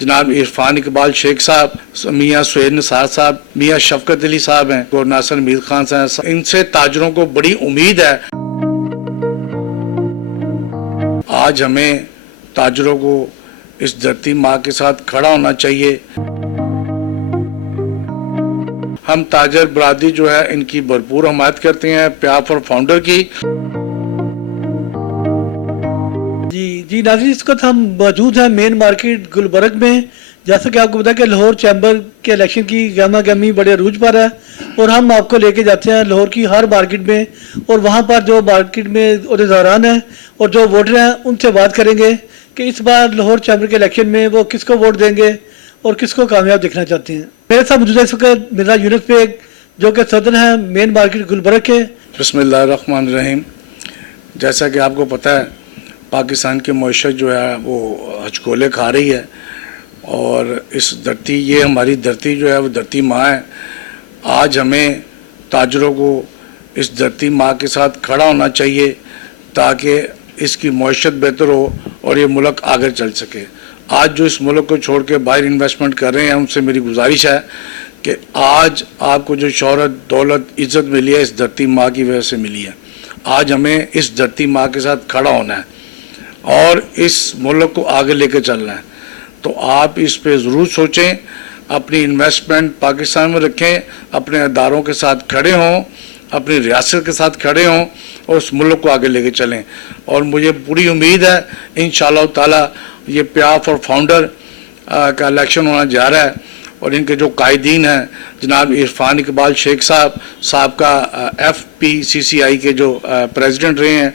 جناب عرفان اقبال شیخ صاحب، میاں سہیل نثار صاحب، میاں شفقت علی صاحب ہیں اور ناصر میر خان صاحب، ان سے تاجروں کو بڑی امید ہے۔ آج ہمیں تاجروں کو اس دھرتی ماں کے ساتھ کھڑا ہونا چاہیے۔ ہم تاجر برادری جو ہے ان کی بھرپور حمایت کرتے ہیں، پیاف اور فاؤنڈر کی۔ جی ناظرین، اس وقت ہم موجود ہیں مین مارکیٹ گلبرگ میں۔ جیسا کہ آپ کو پتا ہے کہ لاہور چیمبر کے الیکشن کی گہما گہمی بڑے عروج پر ہے، اور ہم آپ کو لے کے جاتے ہیں لاہور کی ہر مارکیٹ میں، اور وہاں پر جو مارکیٹ میں عہدیداران ہیں اور جو ووٹر ہیں ان سے بات کریں گے کہ اس بار لاہور چیمبر کے الیکشن میں وہ کس کو ووٹ دیں گے اور کس کو کامیاب دیکھنا چاہتے ہیں۔ میرے ساتھ موجود ہے اس وقت مرزا یونس بیگ، جو کہ صدر ہیں مین مارکیٹ گلبرگ کے۔ بسم اللہ الرحمن الرحیم۔ جیسا کہ آپ کو پتہ ہے پاکستان کی معیشت جو ہے وہ ہچکولے کھا رہی ہے، اور اس دھرتی، یہ ہماری دھرتی جو ہے وہ دھرتی ماں ہے۔ آج ہمیں تاجروں کو اس دھرتی ماں کے ساتھ کھڑا ہونا چاہیے تاکہ اس کی معیشت بہتر ہو اور یہ ملک آگے چل سکے۔ آج جو اس ملک کو چھوڑ کے باہر انویسٹمنٹ کر رہے ہیں ان سے میری گزارش ہے کہ آج آپ کو جو شہرت، دولت، عزت ملی ہے اس دھرتی ماں کی وجہ سے ملی ہے۔ آج ہمیں اس دھرتی ماں کے ساتھ کھڑا ہونا ہے اور اس ملک کو آگے لے کے چلنا ہے۔ تو آپ اس پہ ضرور سوچیں، اپنی انویسٹمنٹ پاکستان میں رکھیں، اپنے اداروں کے ساتھ کھڑے ہوں، اپنی ریاست کے ساتھ کھڑے ہوں اور اس ملک کو آگے لے کے چلیں۔ اور مجھے پوری امید ہے انشاءاللہ تعالی یہ پیاف اور فاؤنڈر کا الیکشن ہونا جا رہا ہے، اور ان کے جو قائدین ہیں جناب عرفان اقبال شیخ صاحب کا FPCCI کے جو پریزیڈنٹ رہے ہیں،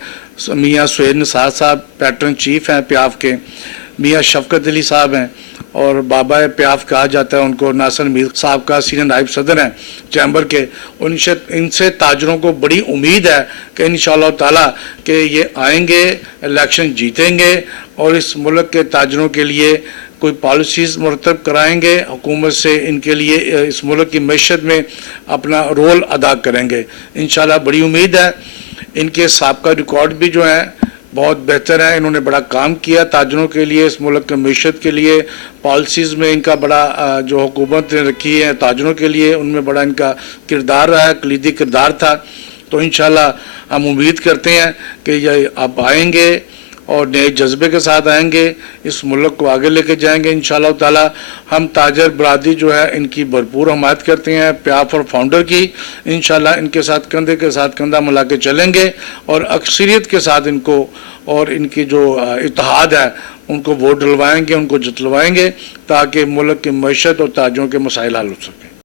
میاں سہیل نثار صاحب پیٹرن چیف ہیں پیاف کے، میاں شفقت علی صاحب ہیں اور بابا پیاف کہا جاتا ہے ان کو، ناصر میر صاحب کا سینئر نائب صدر ہیں چیمبر کے۔ ان سے تاجروں کو بڑی امید ہے کہ انشاءاللہ تعالی کہ یہ آئیں گے، الیکشن جیتیں گے اور اس ملک کے تاجروں کے لیے کوئی پالیسیز مرتب کرائیں گے، حکومت سے ان کے لیے اس ملک کی معیشت میں اپنا رول ادا کریں گے۔ انشاءاللہ بڑی امید ہے۔ ان کے سابقہ ریکارڈ بھی جو ہیں بہت بہتر ہیں، انہوں نے بڑا کام کیا تاجروں کے لیے، اس ملک کے معیشت کے لیے، پالیسیز میں ان کا بڑا جو حکومت نے رکھی ہے تاجروں کے لیے ان میں بڑا ان کا کردار رہا ہے، کلیدی کردار تھا۔ تو انشاءاللہ ہم امید کرتے ہیں کہ یہ اب آئیں گے اور نئے جذبے کے ساتھ آئیں گے، اس ملک کو آگے لے کے جائیں گے انشاءاللہ تعالی۔ ہم تاجر برادری جو ہے ان کی بھرپور حمایت کرتے ہیں، پیاف اور فاؤنڈر کی۔ انشاءاللہ ان کے ساتھ کندھے کے ساتھ کندھا ملا کے چلیں گے اور اکثریت کے ساتھ ان کو اور ان کی جو اتحاد ہے ان کو ووٹ ڈلوائیں گے، ان کو جتلوائیں گے تاکہ ملک کی معیشت اور تاجروں کے مسائل حل ہو سکیں۔